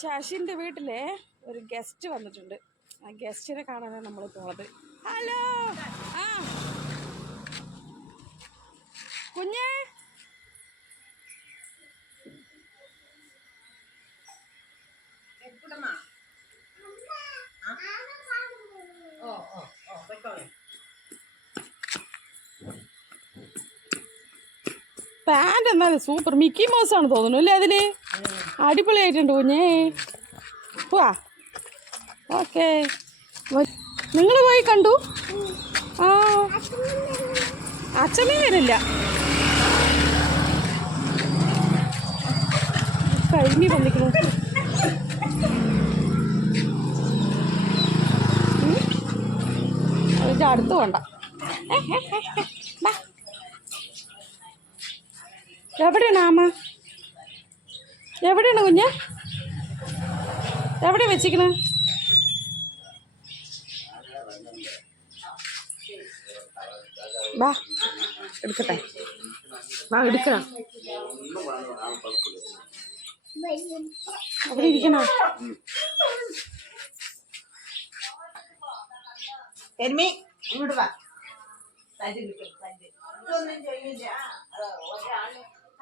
ശശിന്റെ വീട്ടിലെ ഒരു ഗസ്റ്റ് വന്നിട്ടുണ്ട്. ആ ഗസ്റ്റിനെ കാണാനാണ് നമ്മൾ പോണത്. ഹലോ ആ. കുഞ്ഞേ. പാന്റ് എന്നാലും സൂപ്പർ മിക്കി മൗസ് ആണ് തോന്നുന്നു അല്ലേ അതിൽ? അടിപൊളിയായിട്ടുണ്ട് കുഞ്ഞേ. പോവാ ഓക്കെ. നിങ്ങൾ പോയി കണ്ടു? ആ. അച്ഛനെ വരില്ല. കഴിഞ്ഞു വന്നിക്കുന്നു അതിന്റെ അടുത്ത് വേണ്ട എവിടെയാണ് ആമ? എവിടെയാണ് കുഞ്ഞ്? എവിടെ വെച്ചിക്കണ വാ എടുക്കട്ടെ. വാ എടുക്കണം അവിടെ ഇരിക്കണോ? എരുമി ഇങ്ങോട്ട് വാ. തരി കിട്ടും തരി. ഇതൊന്നും ചെയ്യില്ല. ഒരാൾ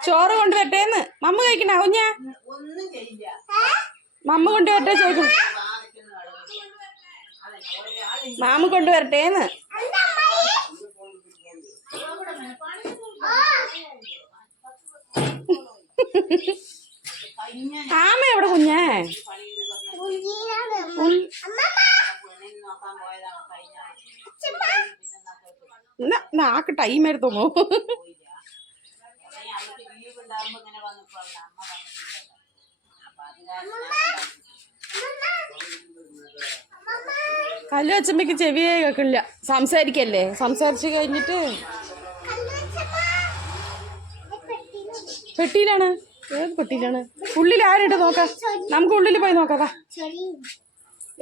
ചോറ് കൊണ്ടുവരട്ടേന്ന് മമ്മ കഴിക്കണ കുഞ്ഞ ഒന്നും ചെയ്യില്ല മമ്മ കൊണ്ടുവരട്ടെ ചോദിക്കും വാദിക്കുന്ന കളവ്. അതല്ല ഒരാള് മാമ കൊണ്ടുവരട്ടേന്ന് കഴിഞ്ഞ ആമ എവിടെ കുഞ്ഞേ പണിയിൽ പറഞ്ഞ ഉൾ- പെണ്ണിനെ ഉണ്ടാകുമ്പോ ഇങ്ങനെ വന്നപ്പോ അവിടെ അമ്മ വന്നിട്ടുണ്ടല്ലോ. അപ്പൊ അത് കാരണം കല്ലു അച്ഛമ്മക്ക് ചെവിയെ കേൾക്കില്ല. സംസാരിക്കല്ലേ? സംസാരിച്ചു കഴിഞ്ഞിട്ട് പെട്ടിയിലാണ്. ഏത് പെട്ടിയിലാണ്? ഉള്ളിൽ ആരുണ്ട് നോക്കാം. നമുക്ക് ഉള്ളിൽ പോയി നോക്കാം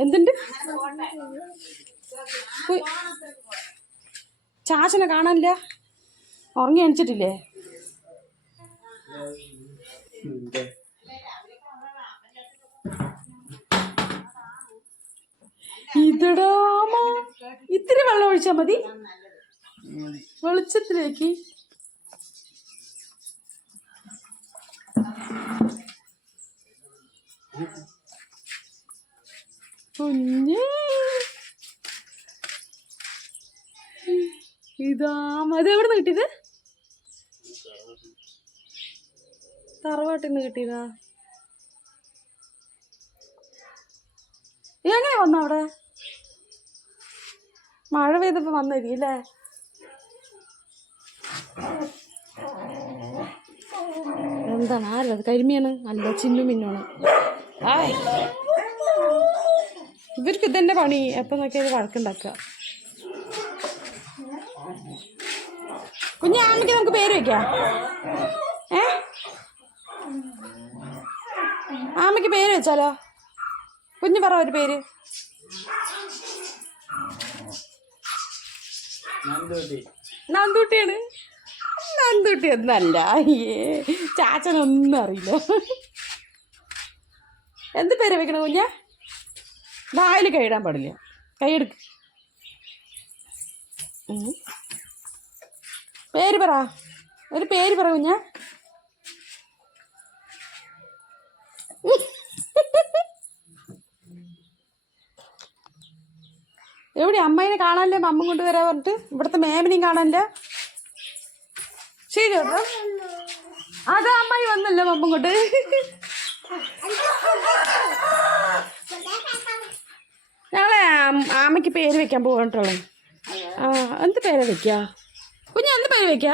എന്തുണ്ട്. ചാച്ചനെ കാണാനില്ല? ഉറങ്ങി അണിച്ചിട്ടില്ലേ ഇതടാമ ഇത്തിരി വെള്ളം ഒഴിച്ചാ മതി. വെളിച്ചത്തിലേക്ക്. കുഞ്ഞേ. ഇതാ അത് എവിടെ നിന്ന് കിട്ടിയത്? തറവാട്ടിൽ നിന്ന് കിട്ടിയതാ എങ്ങനെ വന്ന അവിടെ? മഴ പെയ്തപ്പോ വന്നിരിക്കും അല്ലേ? എന്താണ്? ആരത്? കരിമിയാണ് അല്ല ചിന്നു മിന്നാണ് ഇവർക്ക് ഇതന്നെ പണി. എപ്പം നോക്കിയാൽ വഴക്കുണ്ടാക്കുക കുഞ്ഞാണെങ്കിൽ നമുക്ക് പേര് വെക്കാം ഏ ആമയ്ക്ക് പേര് വെച്ചാലോ? കുഞ്ഞു പറ ഒരു പേര്. നന്ദൂട്ടിയാണ്. നന്ദൂട്ടി എന്നല്ല അയ്യേ ചാച്ചനൊന്നും അറിയില്ല. എന്ത് പേര് വെക്കണ കുഞ്ഞ? വായിൽ കൈയിടാൻ പാടില്ല. കൈയെടുക്ക്. പേര് പറ. ഒരു പേര് പറ കുഞ്ഞ. എവിടെ അമ്മേനെ കാണാനില്ല? അമ്മ കൊണ്ടുവരാ പറഞ്ഞിട്ട്? ഇവിടുത്തെ മേമനെയും കാണാനില്ല? ശരി അത് അമ്മായി വന്നല്ലോ അമ്മ കൊണ്ട് ഞങ്ങളെ ആമയ്ക്ക് പേര് വെക്കാൻ പോകട്ടുള്ള ആ എന്ത് പേര് വെക്കാ? കുഞ്ഞ എന്ത് പേര് വെക്ക?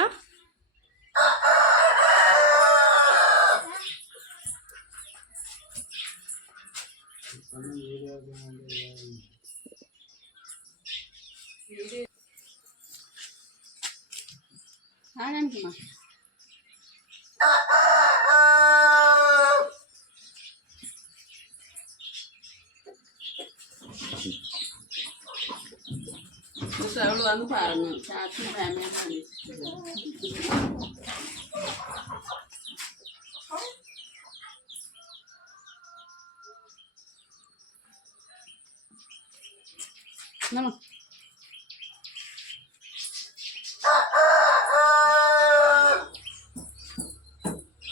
ఆడానికి మా ఎవరు అందుకు పారను ఫ్యామిలీ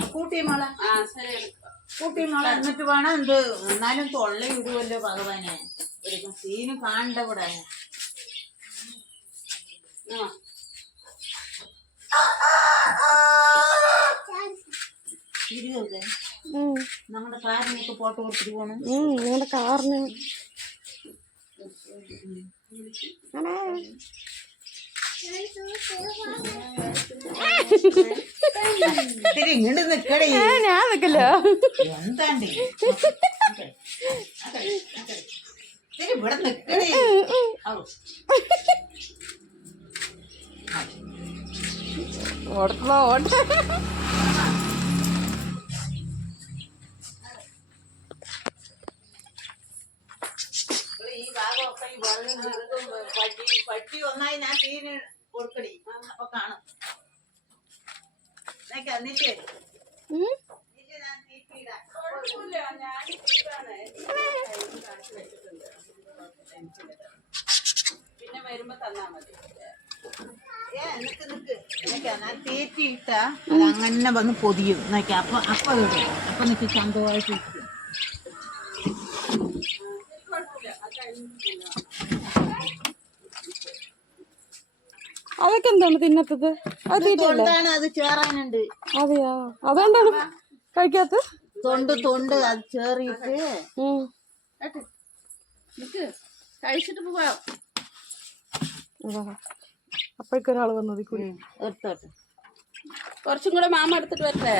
കൂട്ടി മോളെ. കൂട്ടി മോളെ എന്നിട്ട് വേണം എന്ത്? എന്നാലും തൊള്ള ഇടുവല്ലോ ഭഗവാനെ. ഒരു സീന് കാണണ്ട ഇവിടെ. ഉം. നമ്മുടെ കാറിനൊക്കെ ഫോട്ടോ കൊടുത്തിട്ട് പോകണം ഉം, നിങ്ങളുടെ കാറിന് ആണേ. ഇത്തിരി ഇങ്ങോട്ട് നിക്കടേ ഏ, ഞാൻ നിക്കല്ലോ. ഇവിടെ. ഓടത്തോ ഓട്ട അങ്ങനെ വന്ന് പൊതിയും നോക്കി അപ്പൊ അപ്പൊ അപ്പൊ നിനക്ക് സന്തോഷമായിട്ട് അതൊക്കെ എന്താണ് തിന്നത്തത്? അത് തീറ്റയല്ലേ? തൊണ്ടാണ് അത് ചേറാനുണ്ട്. അതെയാ? അതുകൊണ്ടാണ് കഴിക്കാത്ത തൊണ്ട് തൊണ്ട് അത് ചേറിയിട്ട്. കഴിച്ചിട്ട് പോവാം. അപ്പോഴേക്കൊരാൾ വന്നത് കൂടി. എടുത്തോട്ടെ കുറച്ചും കൂടെ മാമ എടുത്തിട്ട് വരട്ടെ.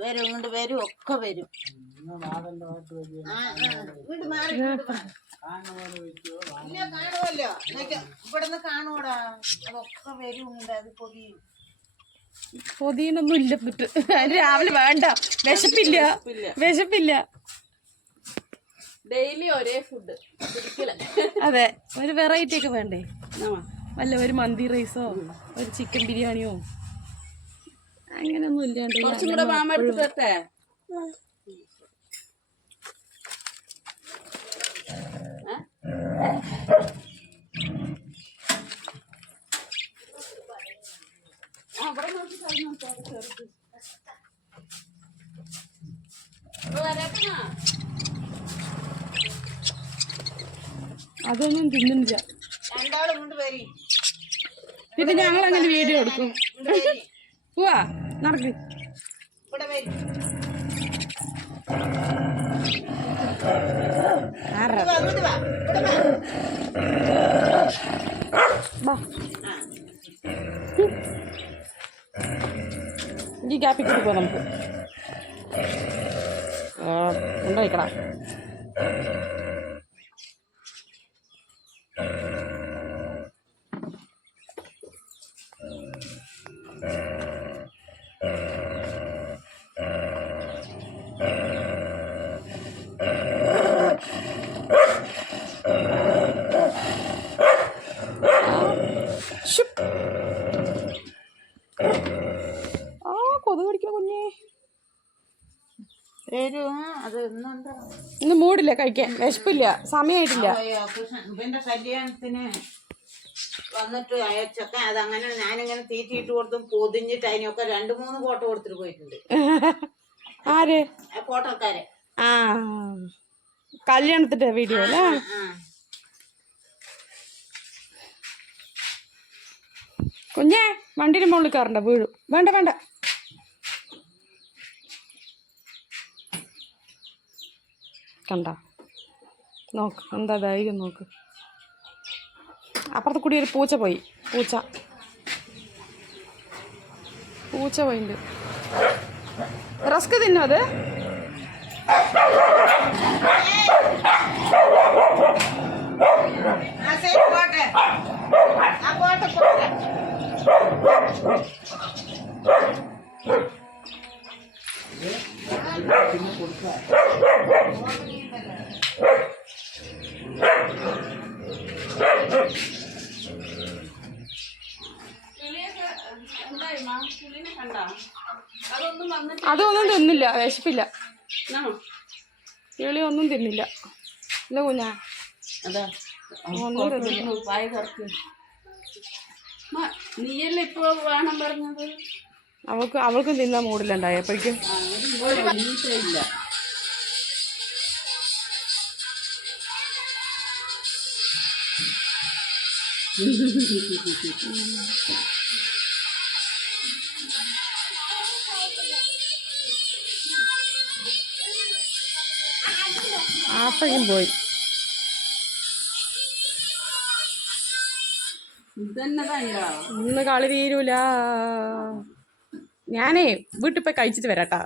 വരും ഇങ്ങോട്ട് വരും ഒക്കെ വരും. ഇല്ല, കാണുമല്ലോ ഇവിടുന്ന് അതൊക്കെ വരും ഇങ്ങോട്ട് അത് പൊതിയും പൊതിയനൊന്നും ഇല്ല എന്നിട്ട് അതിന് രാവിലെ വേണ്ട വിശപ്പില്ല വിശപ്പില്ല ഡെയിലി ഒരേ ഫുഡ് അതെ ഒരു വെറൈറ്റി ഒക്കെ വേണ്ടേ? വല്ല ഒരു മന്തി റൈസോ ഒരു ചിക്കൻ ബിരിയാണിയോ? അങ്ങനെയൊന്നും ഇല്ലാണ്ട് കുറച്ചും കൂടെ മാമ എടുത്ത് വരട്ടെ ആ, ഇവിടെ നോക്കി കഴിഞ്ഞു ചെറുത് ഇപ്പൊ വരട്ടെ അതൊന്നും തിന്നുന്നില്ല. ഇത് ഞങ്ങൾ അങ്ങനെ വീഡിയോ എടുക്കും. പോവാ നടക്ക്. ഇവിടെ വരി ആറാ ഇങ്ങോട്ട് വാ ഇങ്ങോട്ട് വാ വാ ഈ ഗ്യാപ്പിൽ കൂടി പോവാം നമുക്ക് ആ, ഉണ്ടായിക്കടാ ശ്ശുപ്. ആ കൊതു കടിക്കണ കുഞ്ഞേ വരും അത് ഇന്നെന്താ ഇന്ന് മൂടില്ല കഴിക്കാൻ. വിശപ്പില്ല. സമയമായിട്ടില്ല ഇവന്റെ കല്യാണത്തിന് വന്നിട്ട് അയച്ചൊക്കെ അതങ്ങനെ ഞാനിങ്ങനെ തീറ്റിയിട്ട് കൊടുത്തും പൊതിഞ്ഞിട്ട് അതിനൊക്കെ രണ്ട് മൂന്ന് ഫോട്ടോ കൊടുത്തിട്ട് പോയിട്ടുണ്ട്. ആര്? ഫോട്ടോക്കാരെ ആ കല്യാണത്തിന്റെ വീഡിയോ അല്ലേ? കുഞ്ഞേ വണ്ടിന് മുകളിൽ കയറണ്ട വീഴും. വേണ്ട വേണ്ട. കണ്ട. നോക്ക് എന്താ ധൈര്യം നോക്ക്. അപ്പുറത്ത് കൂടി ഒരു പൂച്ച പോയി. പൂച്ച. പൂച്ച പോയിണ്ട്. റസ്ക് തിന്നോ അത്? ആ അതൊന്നും തിന്നില്ല വിശപ്പില്ല. കിളി ഒന്നും തിന്നില്ല. അല്ല കുഞ്ഞാ. നീയല്ലേ ഇപ്പൊ വേണം പറഞ്ഞത്? അവൾക്ക് അവൾക്കും തിന്നാൻ മൂടിലുണ്ടായി അപ്പോഴേക്കും അപ്പോഴേക്കും പോയി. ഇന്ന് കളി തീരൂല. ഞാനേ വീട്ടിൽ പോയി കഴിച്ചിട്ട് വരാട്ടാ.